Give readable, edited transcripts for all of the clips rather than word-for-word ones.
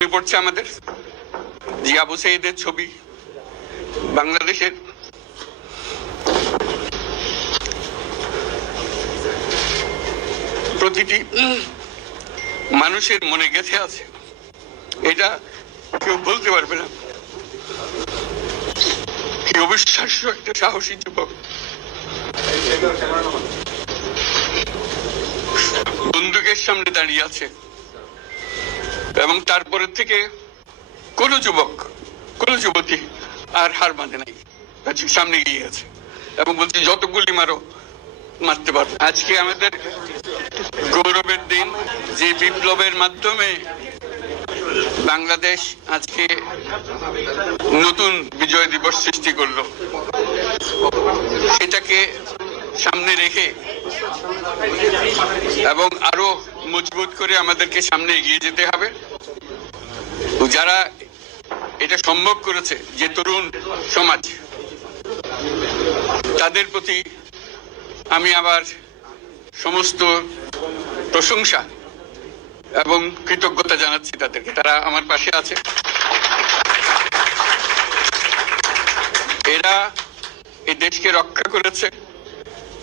পড়ছে আমাদের জি আবু সাইদের ছবি বাংলাদেশের প্রতিটি মানুষের মনে গেঁথে আছে, এটা কেউ বলতে পারবে না। কি অবিশ্বাস্য একটা সাহসী যুবক, বন্দুকের সামনে দাঁড়িয়ে আছে এবং তারপরে থেকে কোন যুবক কোন যুবতী আর হার মানে নাই, সামনে গিয়ে আছে এবং বলছি যত গুলি মারো মারতে পারবে। আজকে আমাদের গৌরবের দিন, যে বিপ্লবের মাধ্যমে বাংলাদেশ আজকে নতুন বিজয় দিবস সৃষ্টি করলো, সেটাকে সামনে রেখে এবং আরো মজবুত করে আমাদেরকে সামনে এগিয়ে যেতে হবে। যারা এটা সম্ভব করেছে, যে তরুণ সমাজ, তাদের প্রতি আমি আবার সমস্ত প্রশংসা এবং কৃতজ্ঞতা জানাচ্ছি তাদেরকে। তারা আমার পাশে আছে, এরা এই দেশকে রক্ষা করেছে,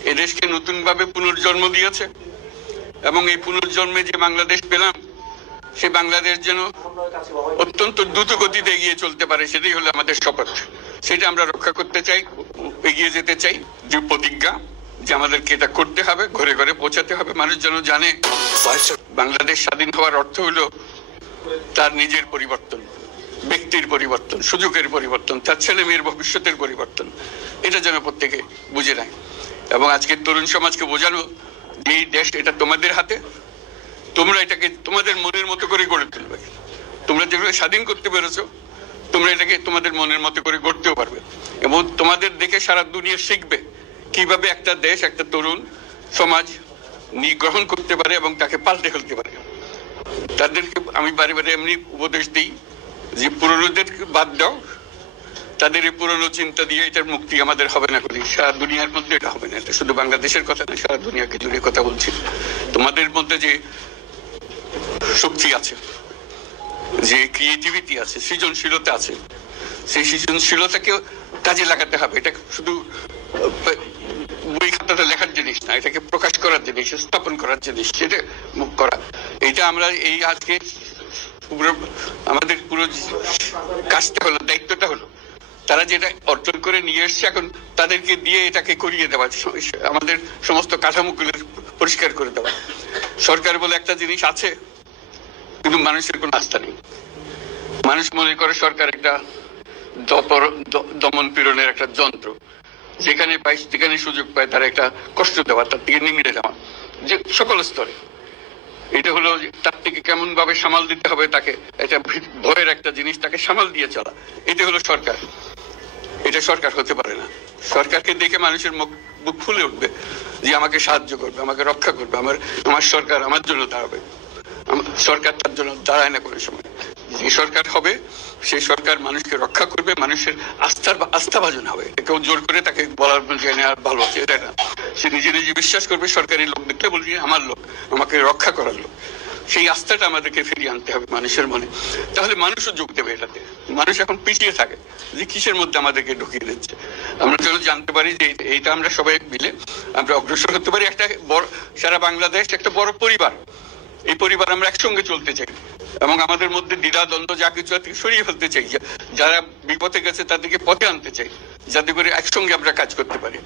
এই দেশকে নতুন ভাবে পুনর্জন্ম দিয়েছে এবং এই পুনর্জন্মে যে বাংলাদেশ পেলাম, সে বাংলাদেশ যেন অত্যন্ত দ্রুত গতিতে এগিয়ে চলতে পারে, সেটাই হলো আমাদের শপথ। সেটা আমরা রক্ষা করতে চাই, এগিয়ে যেতে চাই। যে প্রতিজ্ঞা যে আমাদেরকে এটা করতে হবে, ঘরে ঘরে পৌঁছাতে হবে, মানুষ যেন জানে বাংলাদেশ স্বাধীন হওয়ার অর্থ হলো তার নিজের পরিবর্তন, ব্যক্তির পরিবর্তন, সুযোগের পরিবর্তন, তার ছেলে মেয়ের ভবিষ্যতের পরিবর্তন। এটা যেন প্রত্যেকে বুঝে নেয় এবং আজকের তরুণ সমাজকে বোঝানো যে এই দেশ এটা তোমাদের হাতে, তোমরা এটাকে তোমাদের মনের মতো করে গড়ে তুলবে। তোমরা যেগুলো স্বাধীন করতে পেরেছো, তোমরা এটাকে তোমাদের মনের মতো করে গড়তেও পারবে এবং তোমাদের দেখে সারা দুনিয়া শিখবে কিভাবে একটা দেশ, একটা তরুণ সমাজ গ্রহণ করতে পারে এবং তাকে পাল্টে ফেলতে পারে। তাদেরকে আমি বারে বারে এমনি উপদেশ দিই যে পুরনোদের বাদ দাও, তাদের এই পুরনো চিন্তা দিয়ে এটার মুক্তি আমাদের হবে না, করি সারা দুনিয়ার মধ্যে এটা হবে না। এটা শুধু বাংলাদেশের কথা না, সারা দুনিয়াকে জুড়ে কথা বলছি। তোমাদের মধ্যে যে শক্তি আছে, যে ক্রিয়েটিভিটি আছে, সৃজনশীলতা আছে, সেই সৃজনশীলতাকে কাজে লাগাতে হবে। এটা শুধু বই খাতাতে লেখার জিনিস না, এটাকে প্রকাশ করার জিনিস, স্থাপন করার জিনিস, সেটা মুখ করা। এটা আমরা এই আজকে আমাদের পুরো কাজটা হলো, দায়িত্বটা হলো তারা যেটা অর্জন করে নিয়ে এসছে, এখন তাদেরকে দিয়ে এটাকে করিয়ে দেওয়া, আমাদের সমস্ত কাঠামোগুলো পরিষ্কার করে দেওয়া। সরকার বলে একটা জিনিস আছে, কিন্তু মানুষের কোনো আস্থা নেই। মানুষ মনে করে সরকার একটা দমন পীড়নের একটা যন্ত্র, যেখানে পায় যেখানে সুযোগ পায় তার একটা কষ্ট দেওয়া, তার থেকে নিংড়ে দেওয়া, যে সকল স্তরে। এটা হলো তার থেকে কেমন ভাবে সামাল দিতে হবে তাকে, এটা ভয়ের একটা জিনিস, তাকে সামাল দিয়ে চলা। এটা হলো সরকার। এটা সরকার হতে পারে না। সরকারকে দেখে মানুষের বুক ফুলে উঠবে যে আমাকে সাহায্য করবে, আমাকে রক্ষা করবে, আমার সরকার আমার জন্য দাঁড়াবে। সরকার তার জন্য দাঁড়ায় না কোনো সময়। যে সরকার হবে, সেই সরকার মানুষকে রক্ষা করবে, মানুষের আস্থাভাজন হবে। কেউ জোর করে তাকে বলার আর ভালো আছে এটা না। সে নিজে নিজে বিশ্বাস করবে, সরকারি লোক দেখলে বলবে আমার লোক, আমাকে রক্ষা করার লোক। সেই আস্থাটা আমাদেরকে ফিরিয়ে আনতে হবে মানুষের মনে, তাহলে মানুষও যোগ দেবে এটাতে। মানুষ এখন পিছিয়ে থাকে যে কিসের মধ্যে আমাদেরকে ঢুকিয়ে দিচ্ছে। আমরা যেন জানতে পারি যে এইটা আমরা সবাই মিলে আমরা অগ্রসর হতে পারি। একটা বড়, সারা বাংলাদেশ একটা বড় পরিবার, এই পরিবার আমরা একসঙ্গে চলতে চাই এবং আমাদের মধ্যে দ্বিধা দ্বন্দ্ব যা কিছু সরিয়ে ফেলতে চাই। যারা বিপথে গেছে তাদেরকে পথে আনতে চাই, যাতে করে একসঙ্গে আমরা কাজ করতে পারি।